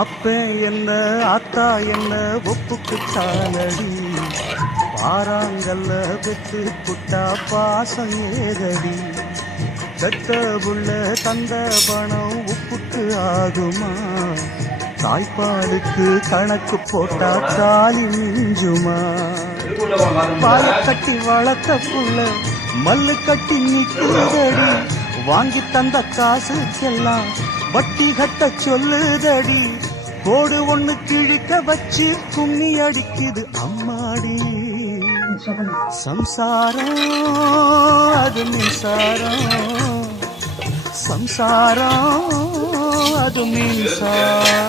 அப்ப என்ன ஆத்தா என்ன ஒப்புக்கு தானடி, பாறாங்கல்ல பெத்து புட்டா பாசம் ஏதடி, பெத்த புள்ள தந்த பணம் உப்புக்கு ஆகுமா, தாய்ப்பாலுக்கு கணக்கு போட்டா காலி மிஞ்சுமா, பால கட்டி வளர்த்த புள்ள மல்லு கட்டி நிக்குதடி, வாங்கி தந்த காசுக்கெல்லாம் வட்டி கட்ட சொல்லுதடி, கோடு ஒண்ணு கிழிக்க வச்சு கும்மி அடிக்குது அம்மாடி. சம்சாரம் அது மின்சாரம், சம்சாரம் அது மின்சாரம்.